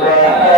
Amém.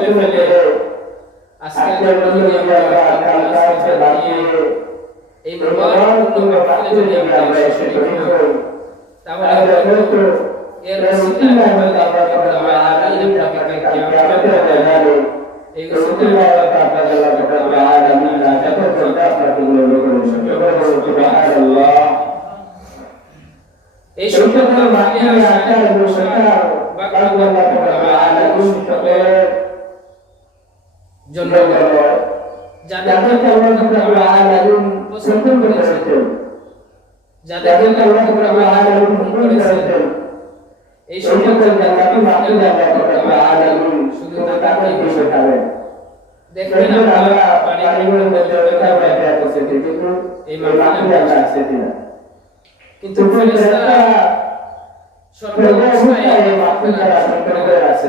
শুনে ফেলে আজকে যদি আমরা এই মোবাইলগুলো রাখলে যদি আমরা শরীর তাহলে হয়তো এর সুন্নাহ আমরা আমরা আগামী আপনাকে কিয়ামত দেখাবো এই সুন্নাহ আপনাকে আমরা আগামী রাতে করতে আপনাকে গুলো করব সুবহানাল্লাহ এই সুন্নাহ মানে আমরা আকার মুসাকা বাকি আল্লাহ আমরা আগামী সুন্নাহ জন্য যাদেরকে পছন্দ করেছেন যাদেরকে করেছেন এই সকল শুধু তাকে দেখবেন আপনারা পানিগুলোর মধ্যে এই মামলা আছে কিন্তু ফেরেশতারা সর্বদা এই মামলা করে আছে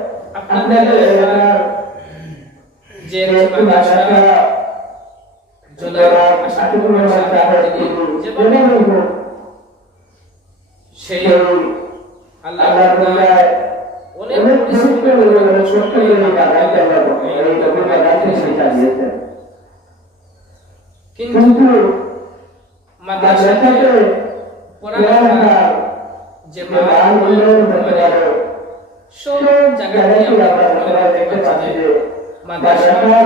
যে সেই আল্লাহ অনেক ছোট্ট করে এই বাগানটা আল্লাহ এই তবে বাগানকে শিক্ষা দিয়েছেন কিন্তু কিন্তু মাদ্রাসাতে মাদ্রাসাতে পড়ালেখার পড়ালেখার যে যে মান মান উন্নয়ন উন্নয়ন হতে হতে পারে পারে সব সব জায়গাতেই জায়গাতেই আমরা আমরা দেখতে দেখতে পাচ্ছি পাচ্ছি যে যে মাদ্রাসার মাদ্রাসার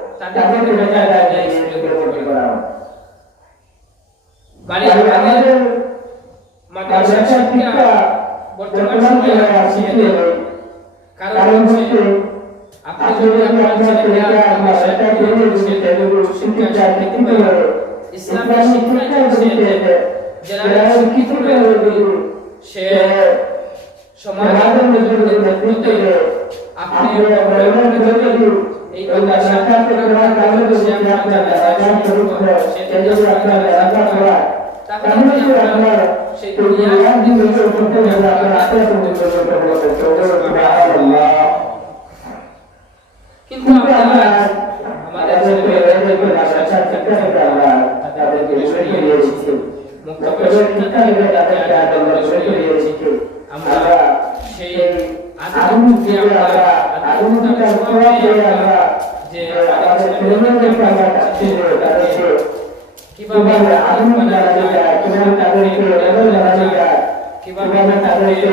বর্তমান সময়ে কারণ হচ্ছে আপনি যদি আপনার ছেলেকে আপনার শিক্ষা ইসলামের শিক্ষা যারা শিক্ষিত সে সমাজের আপনি কিন্তু আমরা আমাদের মুক্ত আমরা সেই আধুনিক আমরা আধুনিকতার ছোঁয়াতে আমরা যে আমাদের ছেলেমেয়েদেরকে আমরা যে তাদেরকে কীভাবে আধুনিক বানানো যায় কীভাবে তাদেরকে লেভেল বানানো যায় কীভাবে তাদেরকে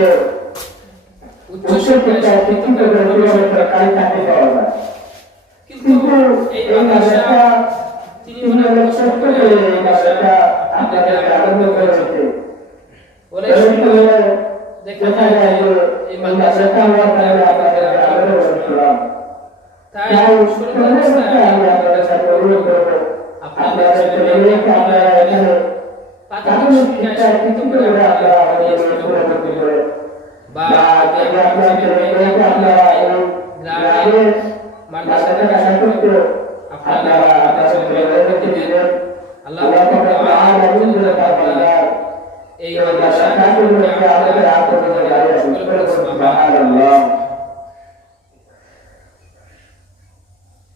উচ্চ শিক্ষায় শিক্ষিত করে ভবিষ্যতে কাজ থাকতে পাওয়া যায় কিন্তু এই ভাষা তিনি মনে করেন করে এই ভাষাটা আপনাদেরকে আনন্দ করেছে। দেখা যায় এই ভাষাটা আমরা তাহলে আপনাদের করেছিলাম তাই আপনাদের সাথে অনুরোধ করব। আপনাদের ছেলে মেয়েকে আমরা প্রাথমিক শিক্ষায় শিক্ষিত করে আমরা আমাদের স্কুলে ভর্তি করে বা যদি ছেলে মেয়েকে আপনারা এই মাদ্রাসাতে আসা আপনারা আপনার ছেলে মেয়েদেরকে দিবেন আল্লাহ এই আপনাদের সুবহানাল্লাহ মহান আল্লাহ আলামিন পবিত্র কোরআন কারীমের মধ্যে আল্লাহ তাআলা ইরশাদ করেন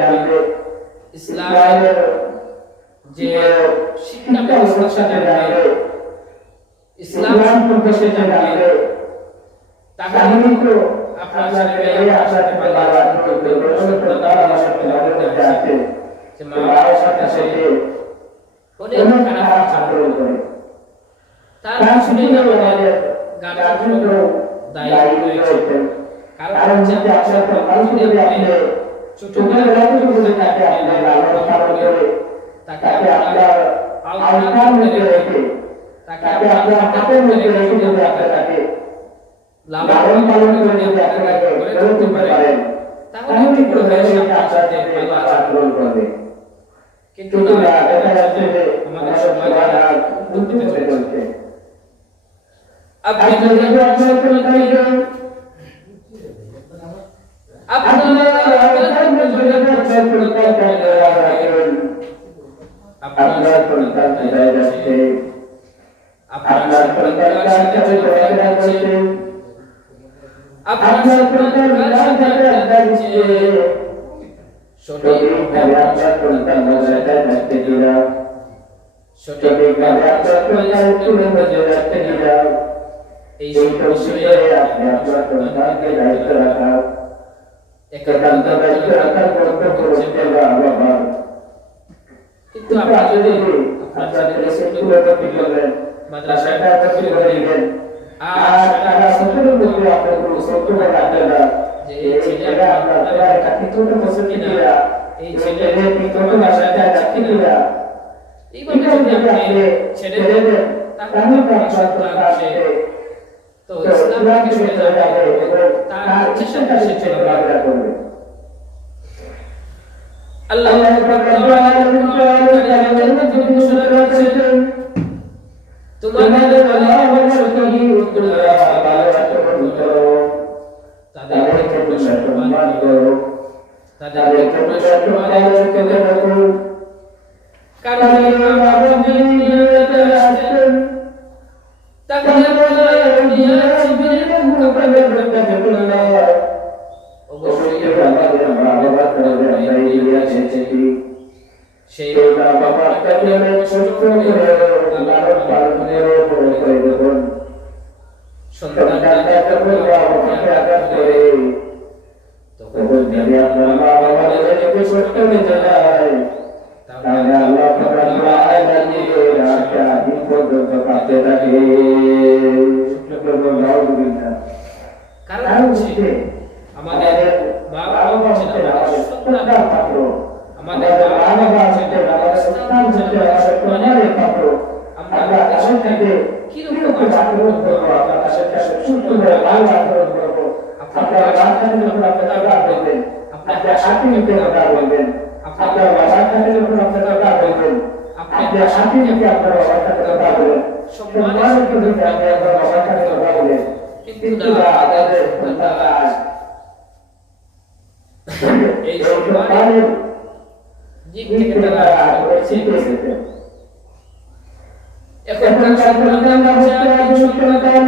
জানবে ইসলামের যে শিক্ষা ব্যবস্থার সাথে জানবে ইসলাম সম্পর্কে সে জানবে তাহলে তো আপনার সাথে মেয়ে আসাতে পারবে আচরণ করবে রসুল তার আমার সাথে আমাদের আছে যে মা সাথে সে অনেক খারাপ আচরণ করে তার শুনে আমাদের গার্জেন দায়ী রয়েছে কারণ হচ্ছে আপনার যদি আপনি যদি তাকে আপনি লালন পালন করে তাকে আপনার আওতার মধ্যে রেখে তাকে আপনার হাতের মধ্যে রেখে যদি আপনি তাকে। লালন পালন করে যদি আপনাকে গড়ে তুলতে পারেন। তাহলে ঠিক সে আপনার সাথে ভালো আচরণ করবে। কিন্তু না দেখা যাচ্ছে যে আমাদের সমাজ আর চলছে আপনি যদি আপনার করতে আপনারা আপনার মধ্যে আপনার করতে পারেন আপনার সন্তান আপনার সন্তান আপনি রাখা একান্ত রাখার কর্তব্য হচ্ছে বাবা কিন্তু যদি আপনার ছেলেকে স্কুলে করবেন মাদ্রাসায় ভর্তি করে দিবেন। আর তারা সকলের মধ্যে আপনার কোনো সত্যতা যে এই ছেলে আপনার দ্বারা এটা কিনা? এই ছেলে ঠিকমতো বাসায় যাচ্ছে কিনা? এইভাবে যদি আপনি ছেড়ে তাহলে আপনার সন্তান সে তো ইসলাম থেকে সরে যাবে তার ইচ্ছা সে চলাফেরা করবে আল্লাহ রাব্বুল আলামিন কারিমের মধ্যে ঘোষণা করেছেন তোমাদের ভালোবাসাকে তোমরা ভালো আচরণ করো তাদেরকে তোমরা সম্মান করো তাদেরকে তোমরা সম্মান করো কারণ আপনার সাথে নিতে কথা বলবেন? আপনার বাবার সাথে যখন আপনি কথা বলবেন? আপনার সাথে নিতে আপনার বাবার সাথে কথা বলেন সম্মানের সাথে আপনি আপনার বাবার সাথে কথা বলেন কিন্তু আমাদের সন্তান এই সম্মানের দিক থেকে তারা শিখে এসেছে এখনকার সন্তান হচ্ছে সন্তান।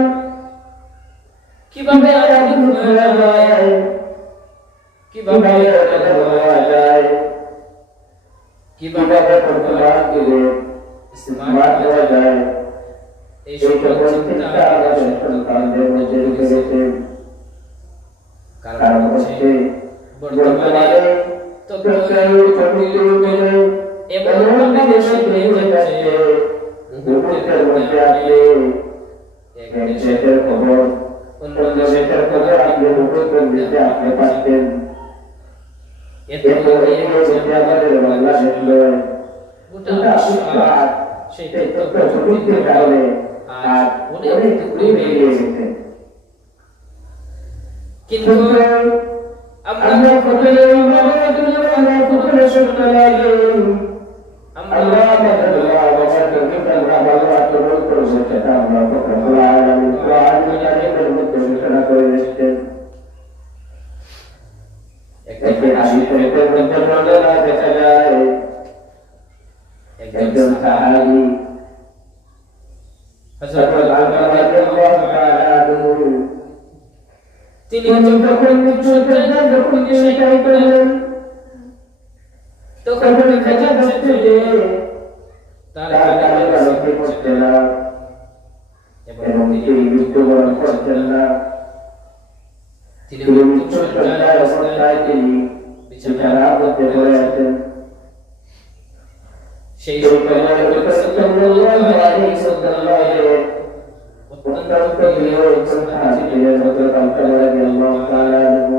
কীভাবে আধুনিক হয়ে কীভাবে হওয়া যায় কীভাবে বর্তমান যুগে স্মার্ট হওয়া যায় এই সকল চিন্তা আমাদের সন্তানদের মধ্যে ঢুকে গেছে কারণ হচ্ছে বর্তমানে তথ্যের প্রযুক্তি এমনভাবে দেশে হয়ে যাচ্ছে মুহূর্তের মধ্যে আপনি এক দেশের খবর অন্য দেশের খবর আপনি মুহূর্তের মধ্যে আপনি পাচ্ছেন কিন্তু আমরা সকলে আমরা আমরা আমাদের একটি হাদিসের মধ্যে বর্ণনা দেখা যায় একজন সাহাবী হযরত আলী রাদিয়াল্লাহু তাআলা তিনি যখন মুসলমানদের যখন সেটাই করলেন তখন দেখা যাচ্ছে যে তার কানে কানে করতে না এবং তিনি মৃত্যুবরণ করছেন না। তিনি সজ্জায় অবস্থায় তিনি বিছানায় আবদ্ধ হয়ে আছেন সেই সময় অত্যন্ত প্রিয় সন্তান ছিলেন হযরত আব্দুল্লাহ রাদিয়াল্লাহু তাআলা আনহু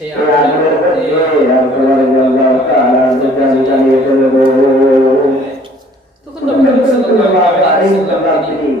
Syekh Itu kan Nabi Sallallahu Alaihi Wasallam ini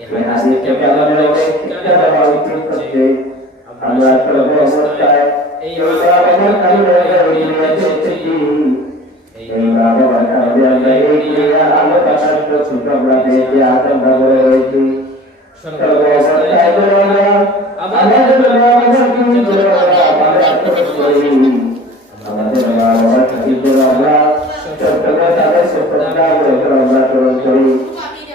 आणि केवळ प्रत्यय আমরা প্রভু অবস্থায় এই বাবা কালী রয়ে রয়েছে এই বাবা কালী রয়ে রয়েছে আমরা তার ছোট আমরা পেয়েছি আতঙ্ক করে রয়েছি সর্ব অবস্থায় আমরা আমাদের বাবা কালী রয়ে আমাদের বাবা কালী রয়ে আমরা সত্য কথা তাদের সত্য কথা আমরা গ্রহণ করি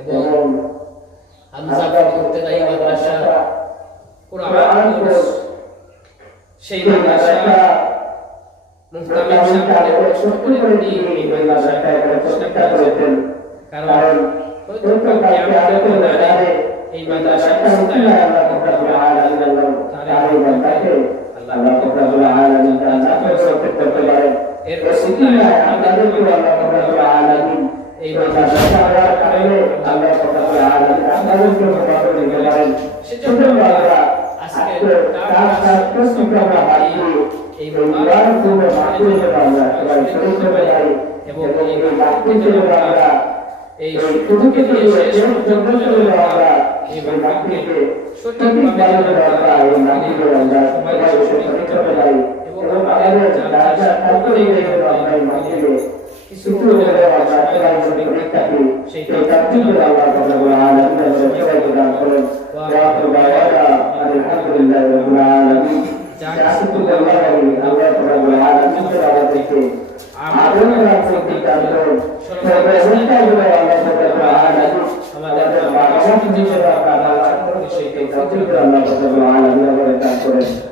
এবং হামজাপুর ইবতেদায়ী মাদ্রাসা কোরআন কোর্স সেই মাদ্রাসা মুহতামিম সাহেব কষ্ট করে উনি এই মাদ্রাসাটাকে প্রতিষ্ঠা করেছেন কারণ হয়তো কিয়ামতের ময়দানে এই মাদ্রাসা প্রতিষ্ঠায় আল্লাহ রাব্বুল আলামিন তার এই বান্দাকে আল্লাহ রাব্বুল আলামিন তার জান্নাতে করতে পারে এর আলামিন। এই এবং এই শুরুকে দিয়ে শেষ পর্যন্ত এই সঠিকভাবে যেন আমরা সবাই এবং আমাদের যার পক্ষে যেন আমরা এই মাহফিলে কিছু হলেও আমরা সবাই শরীক থাকি সেই তাকদীর আল্লাহ রাব্বুল আলামিন সবাইকে দান করেন আলহামদুলিল্লাহি রাব্বিল আলামিন জাতিকে আল্লাহ আল্লাহ রাব্বুল আলামিন আমাদেরকে আদর রাখতে দান করেন সর্বদা আল্লাহ রাব্বুল আলামিন আমাদের মানসিক জীবনে আপনার সেই তাকদীর আল্লাহ রাব্বুল আলামিন আমাদের দান করেন